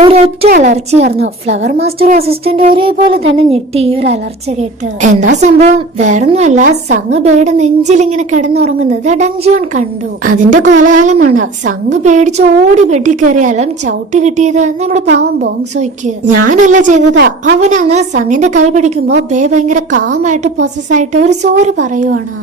ഒരൊറ്റ അലർച്ചയായിരുന്നു. Flower മാസ്റ്ററും assistant ഒരേപോലെ തന്നെ ഞെട്ടി ഈ ഒരു അലർച്ച കേട്ട്. എന്താ സംഭവം? വേറൊന്നുമല്ല, സംഘ ബേയുടെ നെഞ്ചിൽ ഇങ്ങനെ കിടന്നുറങ്ങുന്നത് ഡങ്ജിയോൺ കണ്ടു. അതിന്റെ കോലാഹലമാണ്. സംഘ പേടിച്ച് ഓടി ബെഡിൽ കയറിയാലും ചവിട്ടി കിട്ടിയത് നമ്മുടെ പാവം ബോങ്സോയ്ക്ക്. ഞാനല്ല ചെയ്തതാ, അവനങ്ങ് സംഘിന്റെ കൈ പിടിക്കുമ്പോ ബേ ഭയങ്കര കാമായിട്ട് പൊസസ്സായിട്ട് ഒരു സോറി പറയുവാണ്.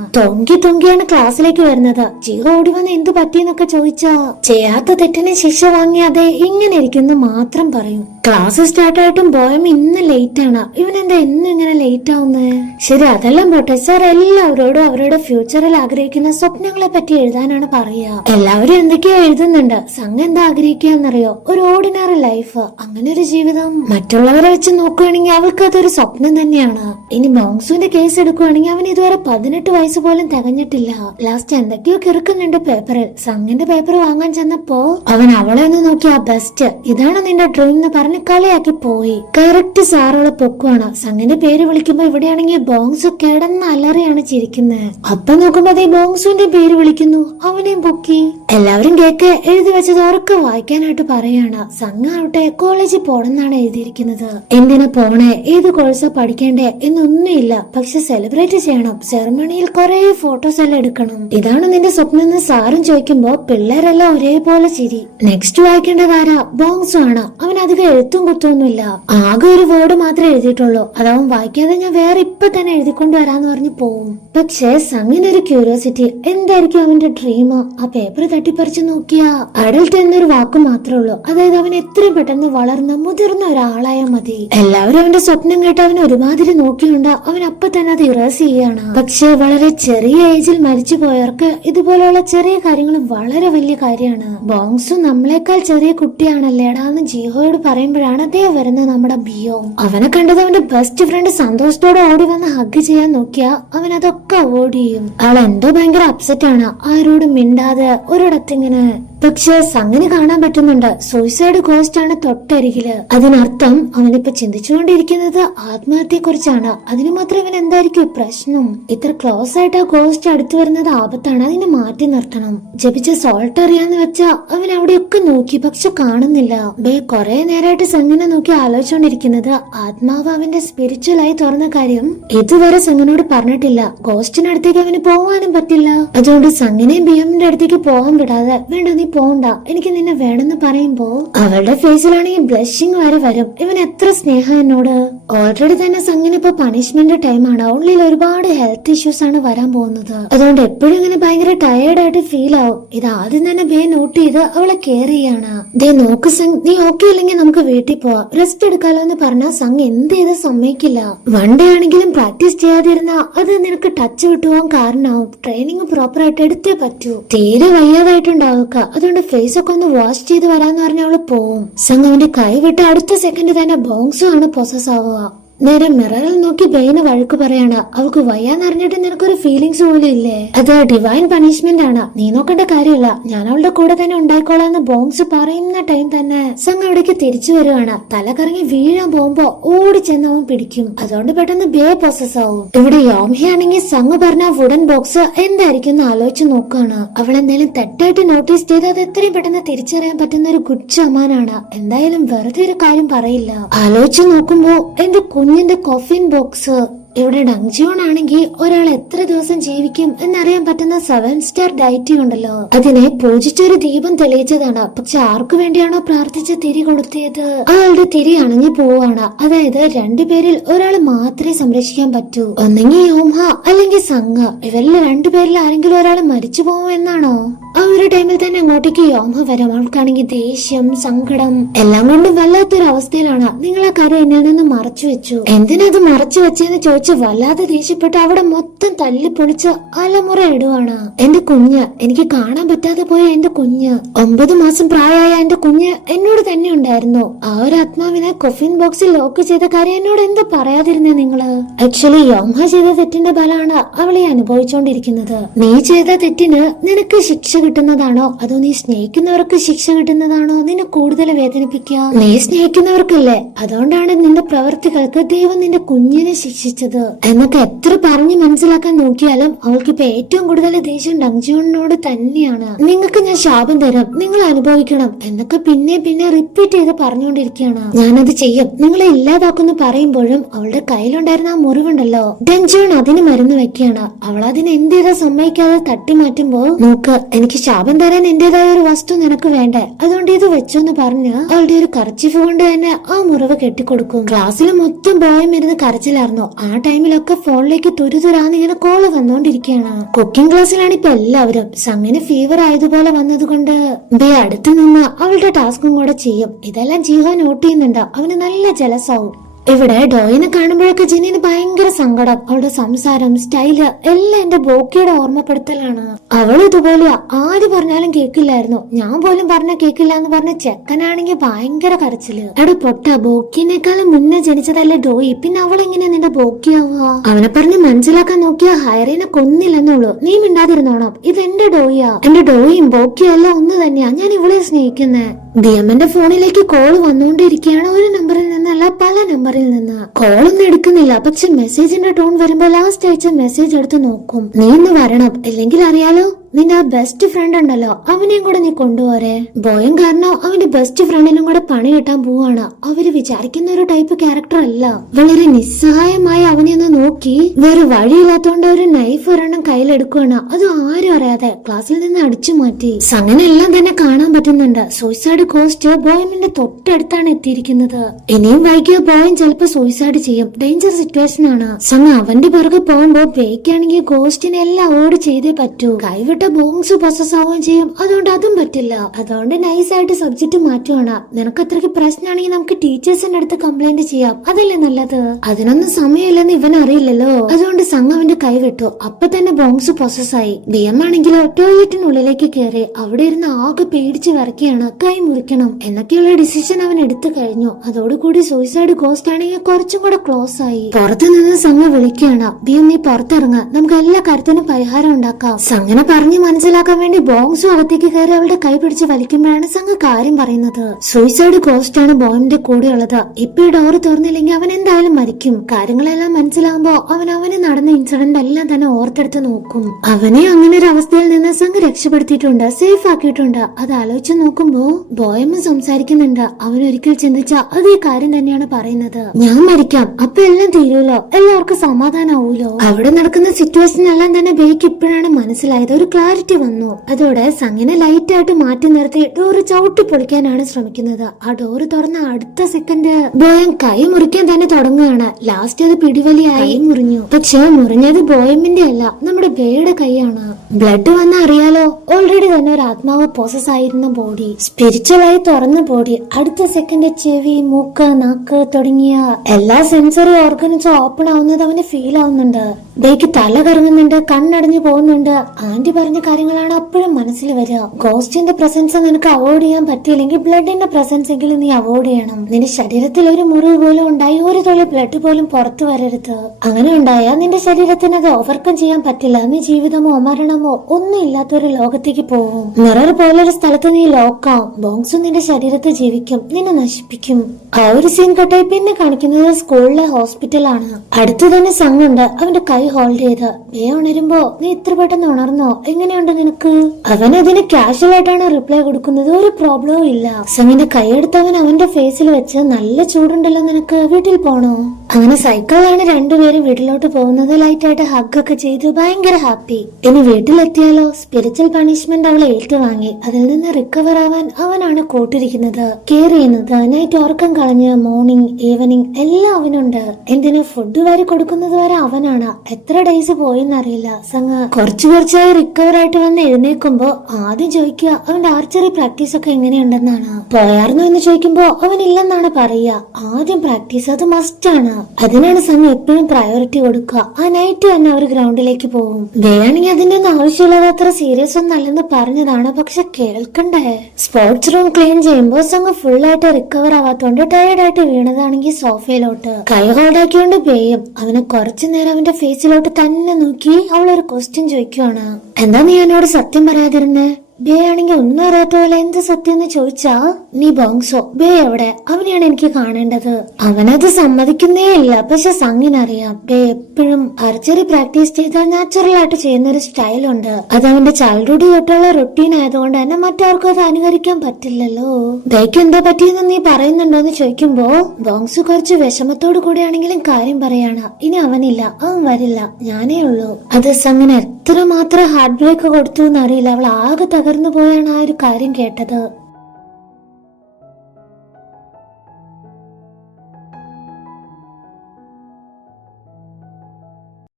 തൊങ്കിയാണ് ക്ലാസ്സിലേക്ക് വരുന്നത്. ജിഹോ ഓടി വന്ന് എന്തു പറ്റിയെന്നൊക്കെ ചോദിച്ചാ ചെയ്യാത്ത തെറ്റിന് ശിക്ഷ വാങ്ങിയാതെ ഇങ്ങനെ ഇരിക്കുന്നു മാത്രം പറയും. ക്ലാസ് സ്റ്റാർട്ടായിട്ടും പോയം ഇന്ന് ലേറ്റ് ആണ്. ഇവനെന്താ എന്നും ഇങ്ങനെ ലേറ്റ് ആവുന്നത്? ശരി, അതെല്ലാം പോട്ടെ. സാർ എല്ലാവരോടും അവരുടെ ഫ്യൂച്ചറിൽ ആഗ്രഹിക്കുന്ന സ്വപ്നങ്ങളെ പറ്റി എഴുതാനാണ് പറയാ. എല്ലാവരും എന്തൊക്കെയോ എഴുതുന്നുണ്ട്. സംഘം എന്താ ആഗ്രഹിക്കുകയെന്നറിയോ? ഒരു ഓർഡിനറി ലൈഫ്, അങ്ങനെ ഒരു ജീവിതം. മറ്റുള്ളവരെ വെച്ച് നോക്കുകയാണെങ്കിൽ അവൾക്ക് അതൊരു സ്വപ്നം തന്നെയാണ്. ഇനി ബോങ്സുവിന്റെ കേസ് എടുക്കുകയാണെങ്കിൽ അവൻ ഇതുവരെ 18 വയസ്സ് പോലും തികഞ്ഞിട്ടില്ല. ലാസ്റ്റ് എന്തൊക്കെയോ കിറുക്കുന്നുണ്ട് പേപ്പറിൽ. സംഘിന്റെ പേപ്പർ വാങ്ങാൻ ചെന്നപ്പോ അവൻ അവളെ ഒന്ന് നോക്കി ആ ബെസ്റ്റ്, ഇതാണ് നിന്റെ ഡ്രീം എന്ന് പറഞ്ഞ് കളിയാക്കി പോയി. കറക്റ്റ് സാറുകളെ പൊക്കുവാണ്. സംഘിന്റെ പേര് വിളിക്കുമ്പോ ഇവിടെയാണെങ്കിൽ ബോങ്സു കിടന്ന് അലറിയാണ് ചിരിക്കുന്നത്. അപ്പൊ നോക്കുമ്പോ അതേ ബോങ്സുവിന്റെ പേര് വിളിക്കുന്നു, അവനെയും പൊക്കി. എല്ലാവരും കേക്ക് എഴുതി വെച്ചത് ഉറക്കെ വായിക്കാനായിട്ട് പറയാണ്. സംഘാവട്ടെ കോളേജിൽ പോണെന്നാണ് എഴുതിയിരിക്കുന്നത്. എന്തിനാ പോണേ, ഏത് കോഴ്സാ പഠിക്കേണ്ടേ എന്നൊന്നുമില്ല, പക്ഷെ സെലിബ്രേറ്റ് ചെയ്യണം. സെറമണിയിൽ കുറെ ഫോട്ടോസ് എല്ലാം എടുക്കണം. ഇതാണ് നിന്റെ സ്വപ്നം എന്ന് സാറും ചോദിക്കുമ്പോ പിള്ളേരെല്ലാം ഒരേപോലെ ചിരി. നെക്സ്റ്റ് വായിക്കേണ്ടതാരാ? ബോങ്സു ആണ്. അവൻ അധികം എഴുത്തും കുത്തൊന്നുമില്ല. ആകെ ഒരു വേർഡ് മാത്രമേ എഴുതിയിട്ടുള്ളൂ. അതവൻ വായിക്കാതെ ഞാൻ വേറെ ഇപ്പൊ തന്നെ എഴുതിക്കൊണ്ട് വരാന്ന് പറഞ്ഞു പോവും. പക്ഷെ സംഘിനൊരു ക്യൂരിയോസിറ്റി, എന്തായിരിക്കും അവന്റെ ഡ്രീം? ആ പേപ്പർ തട്ടിപ്പറിച്ചു നോക്കിയാ അഡൽട്ട് എന്നൊരു വാക്ക് മാത്രമേ ഉള്ളൂ. അതായത് അവൻ എത്രയും പെട്ടെന്ന് വളർന്ന മുതിർന്ന ഒരാളായ മതി. എല്ലാവരും അവന്റെ സ്വപ്നം കേട്ട് അവൻ ഒരുമാതിരി നോക്കിയുണ്ട്. അവൻ അപ്പൊ തന്നെ അത് ഇറേസ് ചെയ്യാണ്. പക്ഷെ വളരെ ചെറിയ ഏജിൽ മരിച്ചു പോയവർക്ക് ഇതുപോലെയുള്ള ചെറിയ കാര്യങ്ങളും വളരെ വലിയ കാര്യമാണ്. ബോങ്സു നമ്മളെക്കാൾ ചെറിയ കുട്ടിയാണല്ലേടാന്ന് ജിഹോയോട് പറയുമ്പോഴാണ് അതേ വരുന്ന നമ്മുടെ ബിയോ. അവനെ കണ്ടത് അവന്റെ ബെസ്റ്റ് ഫ്രണ്ട് സന്തോഷത്തോടെ ഓടി വന്ന് ഹഗ് ചെയ്യാൻ നോക്കിയാ അവൻ അതൊക്കെ അവോയ്ഡ് ചെയ്യും. അവൾ എന്തോ ഭയങ്കര അപ്സെറ്റ് ആണ്, ആരോടും മിണ്ടാതെ ഒരിടത്തിങ്ങനെ. പക്ഷെ സംഘിന് കാണാൻ പറ്റുന്നുണ്ട് സൂയിസൈഡ് ഗോസ്റ്റ് ആണ് തൊട്ടരികില്. അതിനർത്ഥം അവനിപ്പോ ചിന്തിച്ചുകൊണ്ടിരിക്കുന്നത് ആത്മഹത്യയെ കുറിച്ചാണ്. അതിന് മാത്രം ഇവൻ എന്തായിരിക്കും പ്രശ്നം? ഇത്ര ക്ലോസ് ആയിട്ട് ആ ഗോസ്റ്റ് അടുത്തു വരുന്നത് ആപത്താണ്, അതിനെ മാറ്റി നിർത്തണം. ജപിച്ച സോൾട്ട് അറിയാന്ന് വെച്ചാ അവൻ അവിടെയൊക്കെ നോക്കി, പക്ഷെ കാണുന്നില്ല. ബേ കൊറേ നേരമായിട്ട് സംഘിനെ നോക്കി ആലോചിച്ചോണ്ടിരിക്കുന്നത് ആത്മാവ് അവന്റെ സ്പിരിച്വലായി തുറന്ന കാര്യം ഇതുവരെ സംഘിനോട് പറഞ്ഞിട്ടില്ല. ഗോസ്റ്റിനടുത്തേക്ക് അവന് പോവാനും പറ്റില്ല. അതുകൊണ്ട് സംഘിനെയും ബിയമിന്റെ അടുത്തേക്ക് പോകാൻ വിടാതെ, വേണ്ട നീ പോണ്ട, എനിക്ക് നിന്നെ വേണമെന്ന് പറയുമ്പോ അവളുടെ ഫേസിലാണെങ്കിൽ ബ്ലഷിങ് വരെ വരും. ഇവൻ എത്ര സ്നേഹം എന്നോട്. ഓൾറെഡി തന്നെ സംഘിന് ഇപ്പൊ പണിഷ്മെന്റ് ടൈമാണ്. ഉള്ളിൽ ഒരുപാട് ഹെൽത്ത് ഇഷ്യൂസ് ആണ് വരാൻ പോകുന്നത്. അതുകൊണ്ട് എപ്പോഴും ഇങ്ങനെ ഭയങ്കര ടയേർഡ് ആയിട്ട് ഫീൽ ആവും. ഇത് ആദ്യം തന്നെ ബേ നോട്ട് ചെയ്ത് അവളെ കെയർ ചെയ്യാണ്. ദേ നോക്ക് സംഘ്, നീ ഓക്കെ ഇല്ലെങ്കിൽ നമുക്ക് വീട്ടിൽ പോവാം, റെസ്റ്റ് എടുക്കാലോ എന്ന് പറഞ്ഞാൽ സംഘ് എന്ത് ചെയ്ത് സമ്മതിക്കില്ല. വൺ ഡേ ആണെങ്കിലും പ്രാക്ടീസ് ചെയ്യാതിരുന്ന അത് നിനക്ക് ടച്ച് വിട്ടുപോകാൻ കാരണമാവും. ട്രെയിനിങ് പ്രോപ്പർ ആയിട്ട് എടുത്തേ പറ്റൂ. തീരെ വയ്യാതായിട്ടുണ്ടാവുക. അതുകൊണ്ട് ഫേസ് ഒക്കെ ഒന്ന് വാഷ് ചെയ്ത് വരാന്ന് പറഞ്ഞ അവള് പോവും. സംഘ് അവന്റെ കൈ വിട്ട് അടുത്ത സെക്കൻഡ് തന്നെ ബോങ്സു ആണ് പൊസസ് ആവുക. നേരെ മിററിൽ നോക്കി ബെയിന് വഴക്ക് പറയാണ്. അവൾക്ക് വയ്യാന്നറിഞ്ഞിട്ട് നിനക്കൊരു ഫീലിങ്സ് പോലും ഇല്ലേ? അത് ഡിവൈൻ പണിഷ്മെന്റ് ആണ്, നീ നോക്കേണ്ട കാര്യമില്ല, ഞാൻ അവളുടെ കൂടെ തന്നെ ഉണ്ടായിക്കോളാന്ന് ബോങ്സ് പറയുന്ന ടൈം തന്നെ സംഘ് അവിടേക്ക് തിരിച്ചു വരുവാണ്. തല കറങ്ങി വീഴാൻ പോകുമ്പോ ഓടി ചെന്ന് അവൻ പിടിക്കും. അതുകൊണ്ട് പെട്ടെന്ന് ബേ പൊസസ് ആവും. ഇവിടെ യോംഹയാണെങ്കിൽ സംഘ് പറഞ്ഞ വുഡൻ ബോക്സ് എന്തായിരിക്കും എന്ന് ആലോചിച്ച് നോക്കുകയാണ്. അവൾ എന്തെങ്കിലും തെറ്റായിട്ട് നോട്ടീസ് ചെയ്ത് അത് എത്രയും പെട്ടെന്ന് തിരിച്ചറിയാൻ പറ്റുന്ന ഒരു ഗുഡ് ശമാനാണ്. എന്തായാലും വെറുതെ ഒരു കാര്യം പറയില്ല. ആലോചിച്ച് നോക്കുമ്പോ എന്റെ കുഞ്ഞിന്റെ കോഫിൻ ബോക്സ്. ഇവിടെ ഡങ്ജിയോൺ ആണെങ്കിൽ ഒരാൾ എത്ര ദിവസം ജീവിക്കും എന്നറിയാൻ പറ്റുന്ന 7 സ്റ്റാർ ഡയറ്റി ഉണ്ടല്ലോ, അതിനെ പൂജിച്ചൊരു ദീപം തെളിയിച്ചതാണ്. പക്ഷെ ആർക്കു വേണ്ടിയാണോ പ്രാർത്ഥിച്ച് തിരി കൊടുത്തിയത് അയാളുടെ തിരി അണഞ്ഞു പോവാണ്. അതായത് രണ്ടുപേരിൽ ഒരാൾ മാത്രമേ സംരക്ഷിക്കാൻ പറ്റൂ. ഒന്നെങ്കിൽ യോംഹ അല്ലെങ്കിൽ സംഘ. ഇവരിൽ രണ്ടുപേരിൽ ആരെങ്കിലും ഒരാൾ മരിച്ചു പോകും എന്നാണോ? ആ ഒരു ടൈമിൽ തന്നെ അങ്ങോട്ടേക്ക് യോംഹ വരാം. അവൾക്കാണെങ്കിൽ ദേഷ്യം, സങ്കടം എല്ലാം കൊണ്ടും വല്ലാത്തൊരു അവസ്ഥയിലാണ്. നിങ്ങൾ ആ കാര്യം എന്നിൽ നിന്ന് മറച്ചു വെച്ചു. എന്തിനത് മറച്ചു വെച്ചെന്ന് ചോദിച്ചു വല്ലാതെ ദേഷ്യപ്പെട്ട് അവിടെ മൊത്തം തല്ലി പൊളിച്ച് അലമുറ ഇടുവാണ്. എന്റെ കുഞ്ഞ്, എനിക്ക് കാണാൻ പറ്റാതെ പോയ എന്റെ കുഞ്ഞ്, 9 മാസം പ്രായമായ എന്റെ കുഞ്ഞ് എന്നോട് തന്നെ ഉണ്ടായിരുന്നു. ആ ഒരു ആത്മാവിനെ കൊഫിൻ ബോക്സിൽ ലോക്ക് ചെയ്ത കാര്യം എന്നോട് എന്താ പറയാതിരുന്നേ നിങ്ങള്? ആക്ച്വലി യോംഹ ചെയ്ത തെറ്റിന്റെ ഫലമാണ് അവളെ അനുഭവിച്ചോണ്ടിരിക്കുന്നത്. നീ ചെയ്ത തെറ്റിന് നിനക്ക് ശിക്ഷ കിട്ടുന്നതാണോ അതോ നീ സ്നേഹിക്കുന്നവർക്ക് ശിക്ഷ കിട്ടുന്നതാണോ നിന്നെ കൂടുതൽ വേദനിപ്പിക്കുക? നീ സ്നേഹിക്കുന്നവർക്കല്ലേ, അതുകൊണ്ടാണ് നിന്റെ പ്രവർത്തികൾക്ക് ദൈവം നിന്റെ കുഞ്ഞിനെ ശിക്ഷിച്ചത്. ചോദിച്ചത്. എന്നൊക്കെ എത്ര പറഞ്ഞ് മനസ്സിലാക്കാൻ നോക്കിയാലും അവൾക്ക് ഇപ്പൊ ഏറ്റവും കൂടുതൽ ദേഷ്യം ഡങ്ജിയോണിനോട് തന്നെയാണ്. നിങ്ങൾക്ക് ഞാൻ ശാപം തരാം, നിങ്ങൾ അനുഭവിക്കണം എന്നൊക്കെ പിന്നെ പിന്നെ റിപ്പീറ്റ് ചെയ്ത് പറഞ്ഞുകൊണ്ടിരിക്കുകയാണ്. ഞാനത് ചെയ്യും, നിങ്ങളെ ഇല്ലാതാക്കുമെന്ന് പറയുമ്പോഴും അവളുടെ കയ്യിലുണ്ടായിരുന്ന ആ മുറിവുണ്ടല്ലോ, ഡങ്ജിയോൺ അതിന് മരുന്ന് വെക്കുകയാണ്. അവൾ അതിന് എന്ത് ചെയ്താ സമ്മതിക്കാതെ തട്ടി മാറ്റുമ്പോ, നോക്ക് എനിക്ക് ശാപം തരാൻ എന്റേതായ ഒരു വസ്തു നിനക്ക് വേണ്ടേ, അതുകൊണ്ട് ഇത് വെച്ചോന്ന് പറഞ്ഞ് അവളുടെ ഒരു കർച്ചിഫ് കൊണ്ട് തന്നെ ആ മുറിവ് കെട്ടിക്കൊടുക്കും. ക്ലാസ്സിൽ മൊത്തം ബോയം ഇരുന്ന് കരച്ചിലായിരുന്നു. ആ ടൈമിലൊക്കെ ഫോണിലേക്ക് തുരുതുരാന്ന് ഇങ്ങനെ കോള് വന്നോണ്ടിരിക്കുകയാണ്. കുക്കിംഗ് ക്ലാസ്സിലാണ് ഇപ്പൊ എല്ലാവരും. സങ്ങനെ ഫീവർ ആയതുപോലെ വന്നത് കൊണ്ട് ബേ അടുത്ത് നിന്ന് അവളുടെ ടാസ്കും കൂടെ ചെയ്യും. ഇതെല്ലാം ജീവ നോട്ട് ചെയ്യുന്നുണ്ട്. അവന് നല്ല ജലസാവും. ഇവിടെ ഡോയിനെ കാണുമ്പോഴൊക്കെ ജിന്നിന് ഭയങ്കര സങ്കടം. അവളുടെ സംസാരം, സ്റ്റൈല് എല്ലാം എന്റെ ബോക്കിയുടെ ഓർമ്മപ്പെടുത്തലാണ്. അവൾ ഇതുപോലെയാ, ആര് പറഞ്ഞാലും കേക്കില്ലായിരുന്നു. ഞാൻ പോലും പറഞ്ഞ കേക്കില്ല എന്ന് പറഞ്ഞ ചെക്കനാണെങ്കിൽ ഭയങ്കര കരച്ചില്. എടാ പൊട്ട, ബോക്കിനേക്കാളും മുന്നേ ജനിച്ചതല്ലേ ഡോയി, പിന്നെ അവൾ എങ്ങനെയാ നിന്റെ ബോക്കിയാവുക? അവനെ പറഞ്ഞ് മനസ്സിലാക്കാൻ നോക്കിയ ഹൈറീനെ കൊന്നില്ലെന്നുള്ളൂ. നീ മിണ്ടാതിരുന്നോണം, ഇത് എന്റെ ഡോയിയാ. എന്റെ ഡോയിയും ബോക്കിയും എല്ലാം ഒന്ന് തന്നെയാ. ഞാൻ ഇവളെ സ്നേഹിക്കുന്നേ. ദിയമ്മന്റെ ഫോണിലേക്ക് കോള് വന്നുകൊണ്ടിരിക്കുകയാണ്. ഒരു നമ്പറിൽ നിന്നല്ല, പല നമ്പറിൽ നിന്ന്. കോളൊന്നും എടുക്കുന്നില്ല. പക്ഷെ മെസ്സേജിന്റെ ടോൺ വരുമ്പോ ലാസ്റ്റ് അയച്ച മെസ്സേജ് എടുത്ത് നോക്കും. നീ ഇന്ന് വരണം, ഇല്ലെങ്കിൽ അറിയാലോ നിന്റെ ആ ബെസ്റ്റ് ഫ്രണ്ട് ഉണ്ടല്ലോ, അവനെയും കൂടെ നീ കൊണ്ടുപോരെ. ബോയം കാരണം അവന്റെ ബെസ്റ്റ് ഫ്രണ്ടിനും കൂടെ പണി കിട്ടാൻ പോവാണ്. അവര് വിചാരിക്കുന്ന ഒരു ടൈപ്പ് ക്യാരക്ടർ അല്ല. വളരെ നിസ്സഹായമായി അവനെ ഒന്ന് നോക്കി വേറെ വഴിയില്ലാത്തോണ്ട് ഒരു നൈഫ് ഒരെണ്ണം കയ്യിലെടുക്കുകയാണ്. അത് ആരും അറിയാതെ ക്ലാസ്സിൽ നിന്ന് അടിച്ചു മാറ്റി. അങ്ങനെ എല്ലാം തന്നെ കാണാൻ പറ്റുന്നുണ്ട്. സൂയിസൈഡ് കോസ്റ്റ് ബോയമിന്റെ തൊട്ടടുത്താണ് എത്തിയിരിക്കുന്നത്. ഇനിയും വൈകിയ ബോയം ചിലപ്പോ സൂയിസൈഡ് ചെയ്യും. ഡേഞ്ചർ സിറ്റുവേഷൻ ആണ്. സംഘ അവന്റെ പുറകെ പോകുമ്പോ ബേക്കാണെങ്കിൽ ഗോസ്റ്റിനെ എല്ലാം ഓട് ചെയ്തേ പറ്റൂ. കൈവിട്ട് ബോങ്സ് പൊസസ് ആവുകയും ചെയ്യും. അതുകൊണ്ട് അതും പറ്റില്ല. അതുകൊണ്ട് നൈസായിട്ട് സബ്ജക്ട് മാറ്റുവാണ്. നിനക്ക് അത്രയ്ക്ക് പ്രശ്നമാണെങ്കിൽ നമുക്ക് ടീച്ചേഴ്സിന്റെ അടുത്ത് കംപ്ലൈന്റ് ചെയ്യാം, അതല്ലേ നല്ലത്. അതിനൊന്നും സമയമില്ലെന്ന് ഇവൻ അറിയില്ലല്ലോ. അതുകൊണ്ട് സംഘം അവന്റെ കൈവിട്ടു. അപ്പൊ തന്നെ ബോങ്സ് പൊസസ് ആയി. ബിയം ആണെങ്കിലോ ടോയ്ലറ്റിനുള്ളിലേക്ക് കയറി അവിടെ ഇരുന്ന് ആകെ പേടിച്ച് വിറക്കുകയാണ്. കൈ മുറിക്കണം എന്നൊക്കെയുള്ള ഡിസിഷൻ അവൻ എടുത്തു കഴിഞ്ഞു. അതോടുകൂടി സൂയിസൈഡ് കോസ്റ്റ് ആണെങ്കിൽ കുറച്ചും കൂടെ ക്ലോസ് ആയി. പുറത്തു നിന്ന് സംഘം വിളിക്കുകയാണ്, ബിയം നീ പുറത്തിറങ്ങ, നമുക്ക് എല്ലാ കാര്യത്തിനും പരിഹാരം ഉണ്ടാക്കാം. സംഘനെ പറഞ്ഞു മനസ്സിലാക്കാൻ വേണ്ടി ബോങ്സും അകത്തേക്ക് കയറി അവളുടെ കൈ പിടിച്ച് വലിക്കുമ്പോഴാണ് സംഘ കാര്യം പറയുന്നത്. സൂയിസൈഡ് കോസ്റ്റ് ആണ് ബോയിന്റെ കൂടെയുള്ളത്. ഇപ്പൊ ഈ ഡോറ് തുറന്നില്ലെങ്കിൽ അവൻ എന്തായാലും മരിക്കും. കാര്യങ്ങളെല്ലാം മനസ്സിലാകുമ്പോ അവന് നടന്ന ഇൻസിഡന്റ് എല്ലാം തന്നെ ഓർത്തെടുത്ത് നോക്കും. അവനെ അങ്ങനെ ഒരു അവസ്ഥയിൽ നിന്ന് സംഘ രക്ഷപ്പെടുത്തിയിട്ടുണ്ട്, സേഫ് ആക്കിയിട്ടുണ്ട്. അത് ആലോചിച്ച് നോക്കുമ്പോ ബോയമ്മ സംസാരിക്കുന്നുണ്ട്. അവൻ ഒരിക്കൽ ചിന്തിച്ച അതേ കാര്യം തന്നെയാണ് പറയുന്നത്. ഞാൻ മരിക്കാം, അപ്പൊ എല്ലാം തീരുമല്ലോ, എല്ലാവർക്കും സമാധാനാവൂലോ. അവിടെ നടക്കുന്ന സിറ്റുവേഷൻ എല്ലാം തന്നെ ബേക്ക് ഇപ്പോഴാണ് മനസ്സിലായത്. ഒരു ക്ലാരിറ്റി വന്നു. അതോടെ സംഘിനെ ലൈറ്റ് ആയിട്ട് മാറ്റി നിർത്തി ഡോറ് ചവിട്ടി പൊളിക്കാനാണ് ശ്രമിക്കുന്നത്. ആ ഡോറ് തുറന്ന അടുത്ത സെക്കൻഡ് ബോയം കൈ മുറിക്കാൻ തന്നെ തുടങ്ങുകയാണ്. ലാസ്റ്റ് അത് പിടിവലിയായി മുറിഞ്ഞു. പക്ഷെ മുറിഞ്ഞത് ബോയമിന്റെ അല്ല, നമ്മുടെ ബേയുടെ കൈയാണ്. ബ്ലഡ് വന്ന അറിയാലോ, ഓൾറെഡി തന്നെ ഒരു ആത്മാവ് പ്രോസസ് ആയിരുന്ന ബോഡി, സ്പിരിച്വലായി തുറന്ന ബോഡി. അടുത്ത സെക്കൻഡ് ചെവി, മൂക്ക്, നാക്ക് തുടങ്ങിയ എല്ലാ സെൻസറി ഓർഗൻസും ഓപ്പൺ ആവുന്നത് അവന് ഫീൽ ആവുന്നുണ്ട്. ബേക്ക് തല കറങ്ങുന്നുണ്ട്, കണ്ണടഞ്ഞു പോകുന്നുണ്ട്. ആന്റി പറഞ്ഞ കാര്യങ്ങളാണ് അപ്പോഴും മനസ്സിൽ വരിക. ഗോസ്റ്റിന്റെ പ്രസൻസ് നിനക്ക് അവോയ്ഡ് ചെയ്യാൻ പറ്റിയില്ലെങ്കിൽ ബ്ലഡിന്റെ പ്രസൻസ് എങ്കിലും നീ അവോയ്ഡ് ചെയ്യണം. നിന്റെ ശരീരത്തിൽ ഒരു മുറിവ് പോലും ഉണ്ടായി ഒരു തുള്ളി ബ്ലഡ് പോലും പുറത്തു വരരുത്. അങ്ങനെ ഉണ്ടായാൽ നിന്റെ ശരീരത്തിന് അത് ഓവർകം ചെയ്യാൻ പറ്റില്ല. നീ ജീവിതമോ മരണമോ ഒന്നും ഇല്ലാത്തൊരു ലോകത്തേക്ക് പോകും. മിറർ പോലൊരു സ്ഥലത്ത് നീ ലോക്കാവും. ബോങ്സും നിന്റെ ശരീരത്തിൽ ജീവിക്കും, നിന്നെ നശിപ്പിക്കും. ആ ഒരു സീൻ കട്ടായി പിന്നെ കാണിക്കുന്നത് സ്കൂളിലെ ഹോസ്പിറ്റലാണ്. അടുത്ത് തന്നെ സംഘുണ്ട് അവന്റെ കൈ ഹോൾഡ് ചെയ്ത്. ബേ ഉണരുമ്പോ നീ ഇത്ര പെട്ടെന്ന് ഉണർന്നോ, എങ്ങനെയുണ്ട് നിനക്ക്? അവൻ അതിന് കാഷ്വൽ ആയിട്ടാണ് റിപ്ലൈ കൊടുക്കുന്നത്. ഒരു പ്രോബ്ലവും ഇല്ല. സംഘിന്റെ കൈയെടുത്തവൻ അവന്റെ ഫേസിൽ വെച്ച് നല്ല ചൂടുണ്ടല്ലോ നിനക്ക്, വീട്ടിൽ പോണോ? അങ്ങനെ സൈക്കിളിലാണ് രണ്ടുപേരും വീട്ടിലോട്ട് പോകുന്നത്. ലൈറ്റ് ആയിട്ട് ഹഗ് ഒക്കെ ചെയ്ത് ഭയങ്കര ഹാപ്പി. ഇനി വീട്ടിലെത്തിയാലോ സ്പിരിച്വൽ പണിഷ്മെന്റ് അവളെ ഏറ്റുവാങ്ങി. അതിൽ നിന്ന് റിക്കവർ ആവാൻ അവനാണ് കൂട്ടിരിക്കുന്നത്, കെയർ ചെയ്യുന്നത്. നൈറ്റ് ഉറക്കം കളഞ്ഞ് മോർണിംഗ് ഈവനിങ് എല്ലാം അവനുണ്ട്. എന്തിനു ഫുഡ് വാരി കൊടുക്കുന്നത് വരെ അവനാണ്. എത്ര ഡേയ്സ് പോയെന്നറിയില്ല. സംഘ കുറച്ചായി റിക്കവർ ആയിട്ട് വന്ന് എഴുന്നേക്കുമ്പോ ആദ്യം ചോദിക്കുക അവന്റെ ആർച്ചറി പ്രാക്ടീസ് ഒക്കെ എങ്ങനെയുണ്ടെന്നാണ്. പോയാർന്നു എന്ന് ചോദിക്കുമ്പോ അവനില്ലെന്നാണ് പറയുക. ആദ്യം പ്രാക്ടീസ് അത് മസ്റ്റ് ആണ്. അതിനാണ് സംഘ എപ്പോഴും പ്രയോറിറ്റി കൊടുക്കുക. ആ നൈറ്റ് തന്നെ അവർ ഗ്രൗണ്ടിലേക്ക് പോകും. വേണമെങ്കിൽ അതിന്റെ ഒന്നും ആവശ്യമുള്ളത് അത്ര സീരിയസ് ഒന്നും അല്ലെന്ന് പറഞ്ഞതാണ്. പക്ഷെ കേൾക്കണ്ടേ? സ്പോർട്സ് റൂം ക്ലീൻ ചെയ്യുമ്പോ സംഘ ഫുൾ ആയിട്ട് റിക്കവർ ആവാത്തോണ്ട് ടയർഡ് ആയിട്ട് വീണതാണെങ്കിൽ സോഫയിലോട്ട് കൈ ഹോൾഡാക്കിയോണ്ട് പേയും. അവനെ കുറച്ചു നേരം അവന്റെ ഫേസിലോട്ട് തന്നെ നോക്കി അവളൊരു ക്വസ്റ്റ്യൻ ചോദിക്കുവാണ്. എന്താ നീ എന്നോട് സത്യം പറയാതിരുന്നേ? ബേ ആണെങ്കിൽ ഒന്നും അറിയാത്ത പോലെ എന്ത് സത്യം എന്ന് ചോദിച്ചാ, നീ ബോങ്സോ, ബേ എവിടെ, അവനെയാണ് എനിക്ക് കാണേണ്ടത്. അവനത് സമ്മതിക്കുന്നേ ഇല്ല. പക്ഷെ സങ്ങിനറിയാം ബേ എപ്പോഴും ആർച്ചറി പ്രാക്ടീസ് ചെയ്താൽ നാച്ചുറൽ ആയിട്ട് ചെയ്യുന്ന ഒരു സ്റ്റൈലുണ്ട്. അത് അവന്റെ ചൈൽഡ്ഹുഡ് തൊട്ടുള്ള റൊട്ടീൻ ആയതുകൊണ്ട് തന്നെ മറ്റാർക്കും അത് അനുകരിക്കാൻ പറ്റില്ലല്ലോ. ബേക്ക് എന്താ പറ്റിയെന്ന് നീ പറയുന്നുണ്ടോന്ന് ചോദിക്കുമ്പോ ബോങ്സ് കുറച്ച് വിഷമത്തോടു കൂടിയാണെങ്കിലും കാര്യം പറയാണ്. ഇനി അവനില്ല, അവൻ വരില്ല, ഞാനേ ഉള്ളൂ. അത് സങ്ങിന് എത്രമാത്രം ഹാർട്ട് ബ്രേക്ക് കൊടുത്തു എന്നറിയില്ല. അവൾ ആകെ തകർന്നു പോയാണ് ആ ഒരു കാര്യം കേട്ടത്.